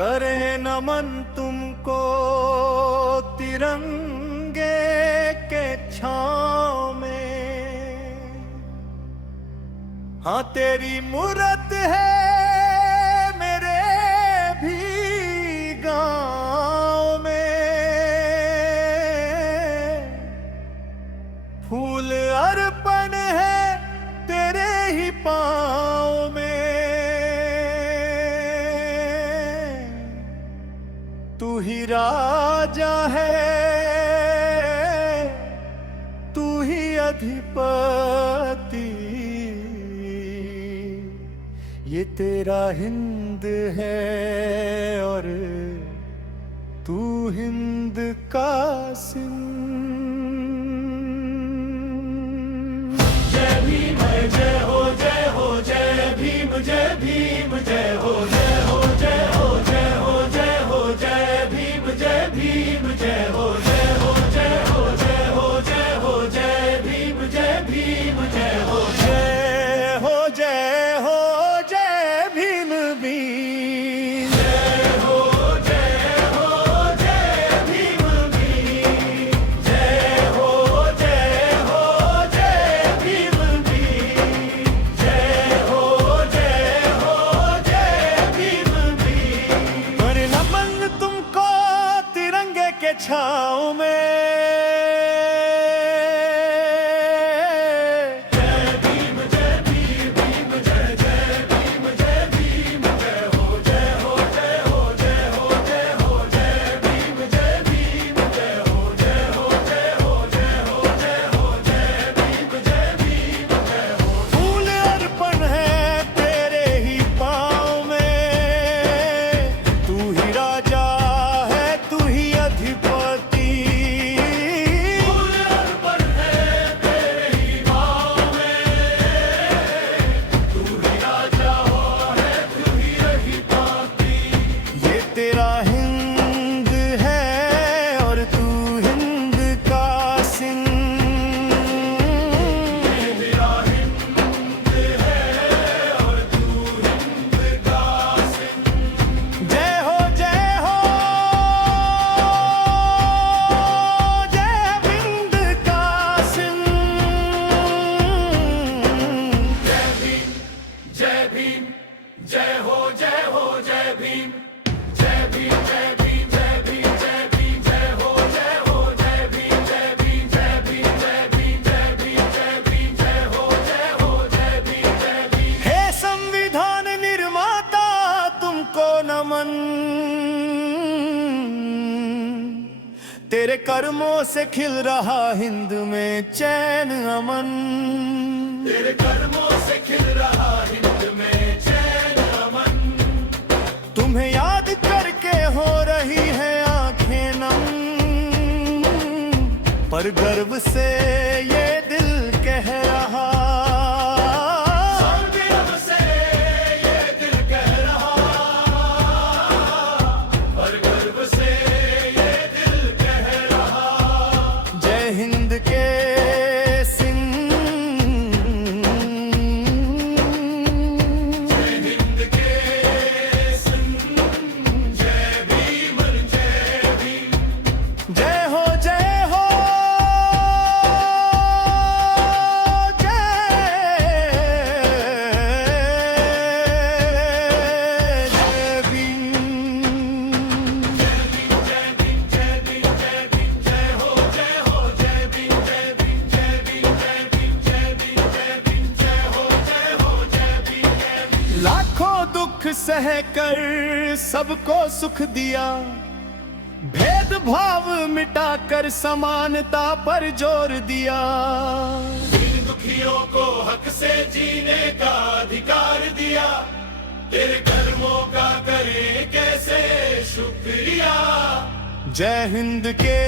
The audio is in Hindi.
करे नमन तुमको तिरंगे के छांव में। हाँ तेरी मूरत है मेरे भी गांव में, फूल अर्पण है तेरे ही पाँव में। तू ही राजा है, तू ही अधिपति, ये तेरा हिंद है और तू हिंद का सिंह। जय भीम जय हो जय हो जय भीम जय भीम जय हो जय हो जय हो जय हो जय हो जय भीम जय भीम जय हो जय हो जय हो जय हो जय हो जय भीम जय भीम जय हो जय हो जय हो जय भीम भीम जय हो जय हो जय भीम भीम जय हो जय भीम भीम जय हो जय भीम भीम। पर नमन तुमको तिरंगे के छाँव में। जय हो जय हो जय भीम जय भीम जय भीम जय भीम जय भीम जय हो जय भीम जय भीम जय भीम जय भीम जय भीम जय भीम जय हो जय भीम। हे संविधान निर्माता तुमको नमन, तेरे कर्मों से खिल रहा हिंद में चैन अमन। तेरे कर्मों से खिल रहा हिंद में चैन अमन। तुम्हें याद करके हो रही है आंखें नम, पर गर्व से ये दिल कह रहा। हिंद के सिंह, जय हिंद के सिंह, जय भीम जय भीम जय हो जय हो जय भीम जय भीम जय भीम जय भीम जय हो जय हो जय भीम जय भीम जय भीम जय भीम जय भीम जय भीम जय हो जय भीम। लाखों दुख सहकर सबको सुख दिया, भेदभाव मिटाकर समानता पर जोर दिया। इन दुखियों को हक से जीने का अधिकार दिया, तेरे कर्मों का करें कैसे शुक्रिया। जय हिंद के